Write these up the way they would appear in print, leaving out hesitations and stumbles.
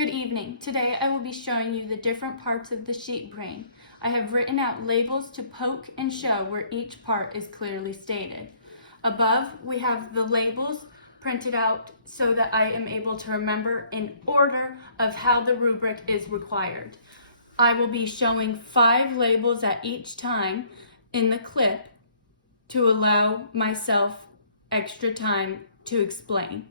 Good evening. Today I will be showing you the different parts of the sheep brain. I have written out labels to poke and show where each part is clearly stated. Above, we have the labels printed out so that I am able to remember in order of how the rubric is required. I will be showing 5 labels at each time in the clip to allow myself extra time to explain.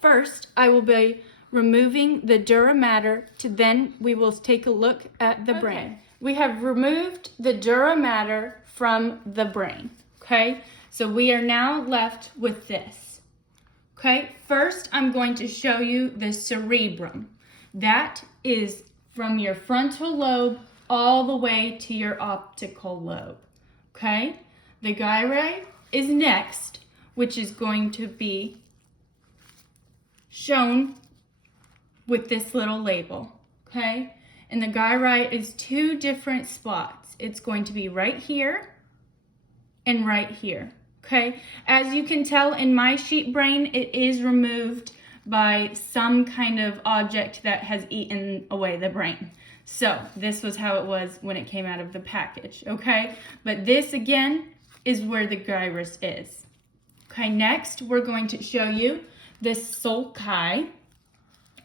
First, I will be removing the dura mater, then we will take a look at the brain. We have removed the dura mater from the brain, okay? So we are now left with this, okay? First, I'm going to show you the cerebrum. That is from your frontal lobe all the way to your optical lobe, okay? The gyri is next, which is going to be shown with this little label, okay? And the gyri is 2 different spots. It's going to be right here and right here, okay? As you can tell in my sheep brain, it is removed by some kind of object that has eaten away the brain. So this was how it was when it came out of the package, okay? But this again is where the gyrus is. Okay, next we're going to show you the sulci.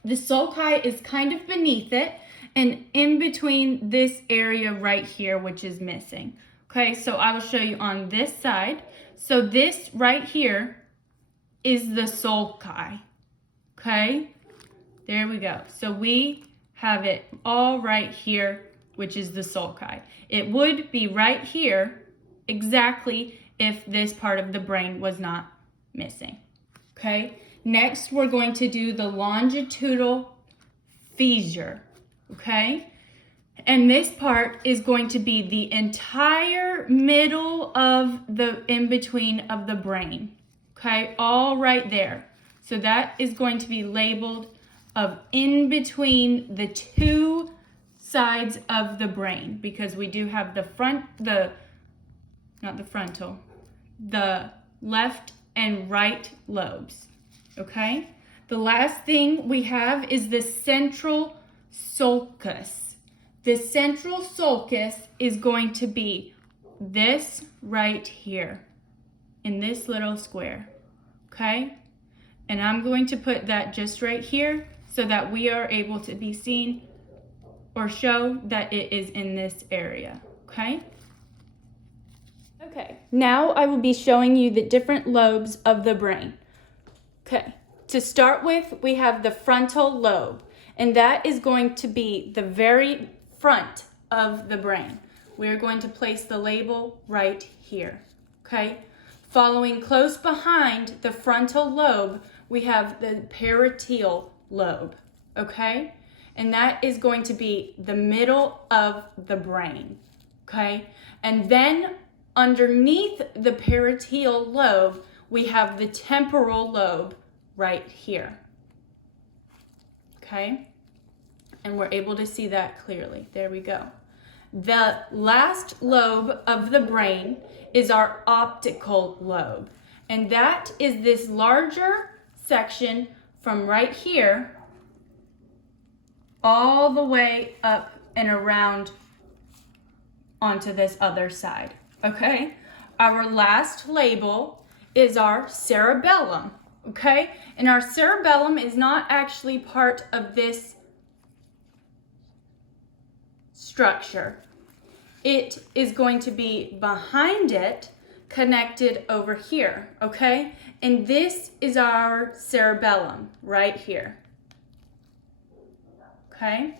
The sulci is kind of beneath it and in between this area right here, which is missing. Okay, so I will show you on this side. So this right here is the sulci. Okay, there we go. So we have it all right here, which is the sulci. It would be right here exactly if this part of the brain was not missing. Okay. Next, we're going to do the longitudinal fissure, okay? And this part is going to be the entire middle of the in-between of the brain, okay? All right there. So that is going to be labeled of in between the 2 sides of the brain, because we do have the left and right lobes. Okay, the last thing we have is the central sulcus. The central sulcus is going to be this right here in this little square. Okay, and I'm going to put that just right here so that we are able to be seen or show that it is in this area. Okay. Okay, now I will be showing you the different lobes of the brain. Okay, to start with, we have the frontal lobe, and that is going to be the very front of the brain. We are going to place the label right here, okay? Following close behind the frontal lobe, we have the parietal lobe, okay? And that is going to be the middle of the brain, okay? And then underneath the parietal lobe, we have the temporal lobe right here, okay? And we're able to see that clearly. There we go. The last lobe of the brain is our optical lobe. And that is this larger section from right here all the way up and around onto this other side, okay? Our last label is our cerebellum, okay? And our cerebellum is not actually part of this structure. It is going to be behind it, connected over here, okay? And this is our cerebellum right here, okay?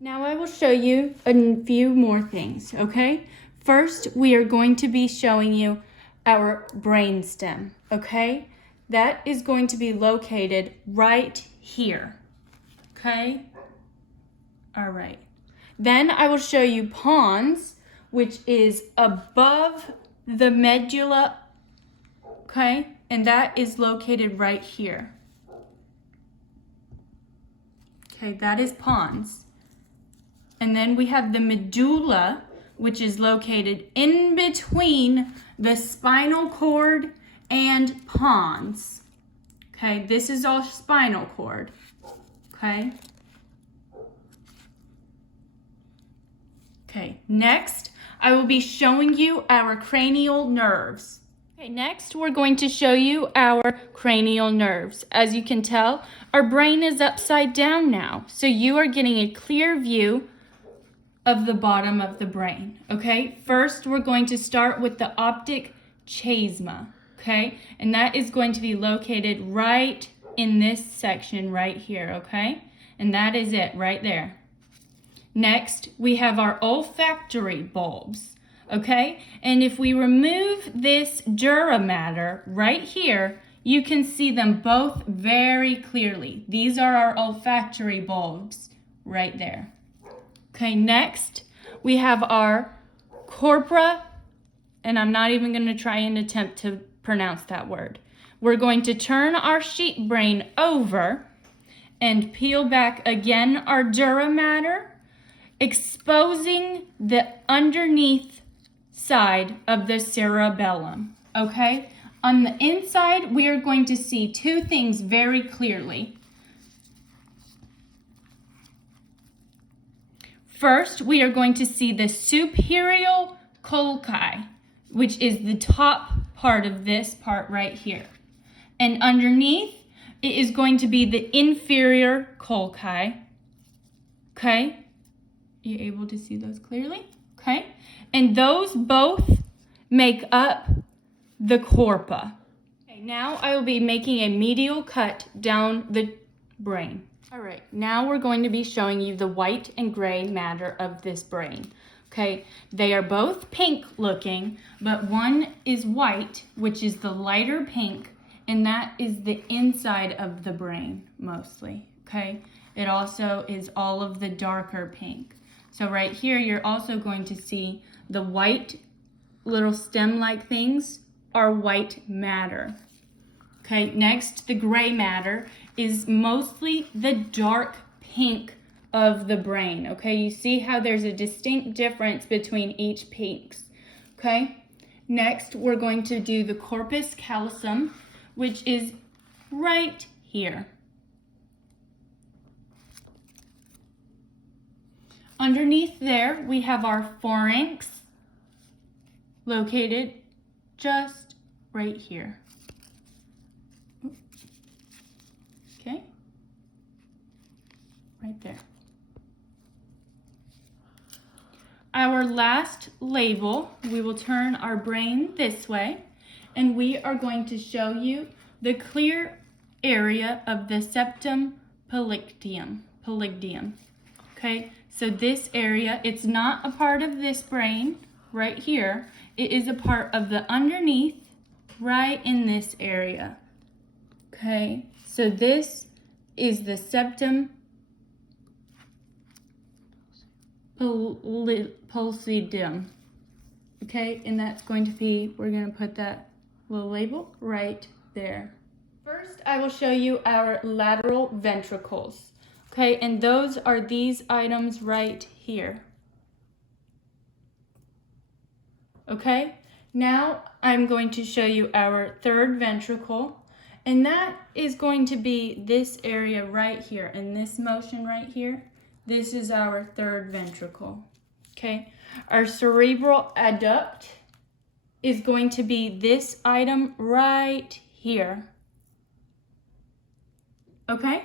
Now I will show you a few more things, okay? First, we are going to be showing you our brainstem, okay? That is going to be located right here, okay? All right. Then I will show you pons, which is above the medulla, okay? And that is located right here. Okay, that is pons. And then we have the medulla, which is located in between the spinal cord and pons. Okay, this is all spinal cord. okay? Okay, next, I will be showing you our cranial nerves. Okay, next we're going to show you our cranial nerves. As you can tell, our brain is upside down now, so you are getting a clear view of the bottom of the brain, okay? First, we're going to start with the optic chiasma, okay? And that is going to be located right in this section right here, okay? And that is it right there. Next, we have our olfactory bulbs, okay? And if we remove this dura mater right here, you can see them both very clearly. These are our olfactory bulbs right there. Okay, next, we have our corpora, and I'm not even going to try and attempt to pronounce that word. We're going to turn our sheep brain over and peel back again our dura mater, exposing the underneath side of the cerebellum, okay? On the inside, we are going to see two things very clearly. First, we are going to see the superior colchi, which is the top part of this part right here. And underneath, it is going to be the inferior colchi, okay? You able to see those clearly? Okay. And those both make up the corpora. Okay, now I will be making a medial cut down the brain. All right, now we're going to be showing you the white and gray matter of this brain. Okay, they are both pink looking, but one is white, which is the lighter pink, and that is the inside of the brain mostly. Okay, it also is all of the darker pink. So right here, you're also going to see the white little stem-like things are white matter. Okay, next, the gray matter is mostly the dark pink of the brain. Okay, you see how there's a distinct difference between each pinks. Okay, next, we're going to do the corpus callosum, which is right here. Underneath there, we have our pharynx located just right here. Okay, right there. Our last label, we will turn our brain this way, and we are going to show you the clear area of the septum pellicteum. Okay, so this area, it's not a part of this brain right here. It is a part of the underneath right in this area. Okay, so this is the septum pellucidum. Okay, and that's going to be, we're going to put that little label right there. First, I will show you our lateral ventricles. Okay, and those are these items right here. Okay, now I'm going to show you our third ventricle, and that is going to be this area right here, and this motion right here. This is our third ventricle. Okay, our cerebral adduct is going to be this item right here. Okay,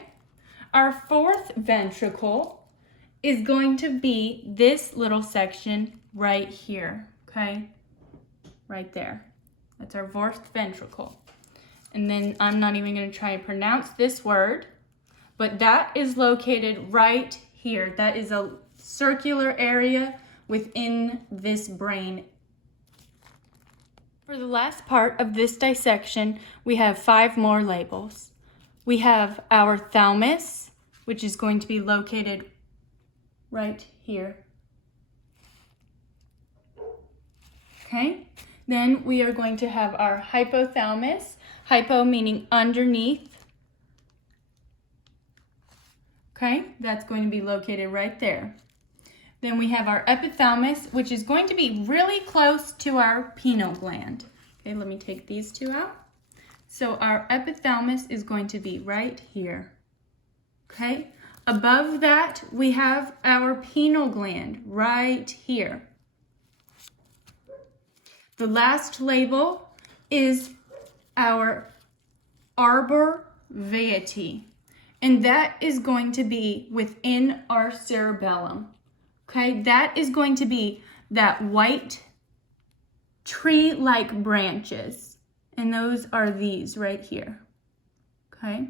our fourth ventricle is going to be this little section right here. Okay, right there. That's our fourth ventricle. And then I'm not even going to try and pronounce this word, but that is located right here. That is a circular area within this brain. For the last part of this dissection, we have 5 more labels. We have our thalamus, which is going to be located right here. Okay, then we are going to have our hypothalamus, hypo meaning underneath. Okay, that's going to be located right there. Then we have our epithalamus, which is going to be really close to our pineal gland. Okay, let me take these two out. So our epithalamus is going to be right here. Okay, Above that, we have our pineal gland right here. The last label is our arbor vitae, and that is going to be within our cerebellum. Okay, that is going to be that white tree-like branches, and those are these right here. Okay.